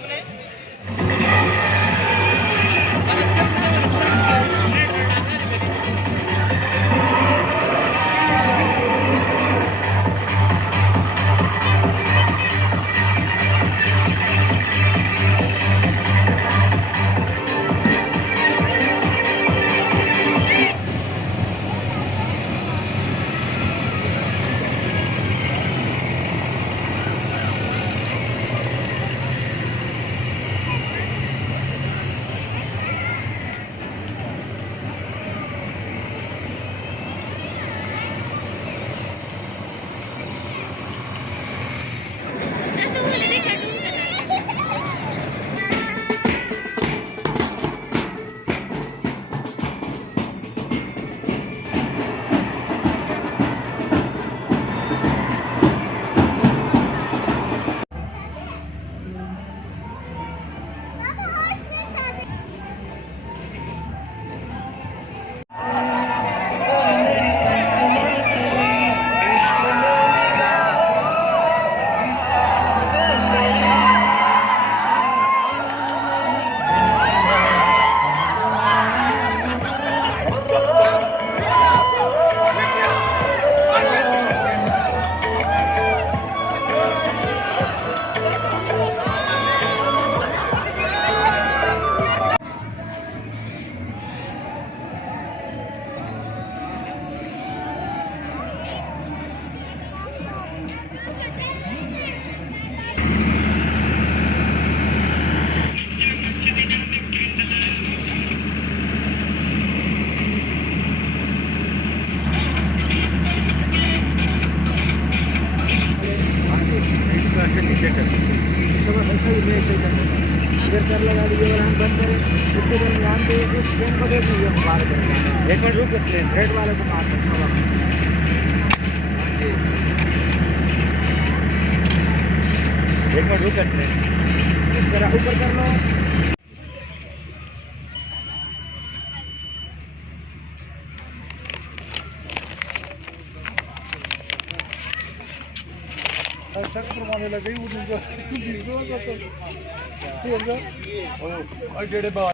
आपने? इधर सर लगा लीजिए और हम बंद करें। इसके दरमियान पे इस ट्रेन को देख लीजिए, हम बाहर करेंगे। एक मिनट रुक, रेड वाले को मार सकते एक मिनट रुक, इस तरह ऊपर कर लो। माने लगे डेढ़े बार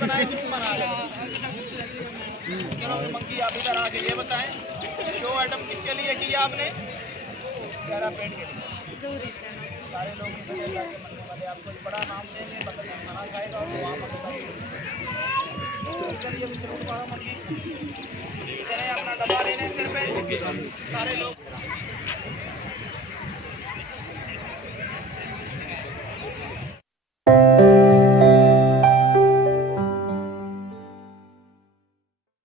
बनाए चलो मंकी आप इधर आके ये बताएं, शो आइटम किसके लिए किया आपने? ग्यारह पेट के लिए। सारे लोग अल्लाह के मरने वाले आपको बड़ा नाम देंगे, मतलब खाना खाएगा और वहाँ पर मंकी अपना दबा लेने सिर पे सारे लोग।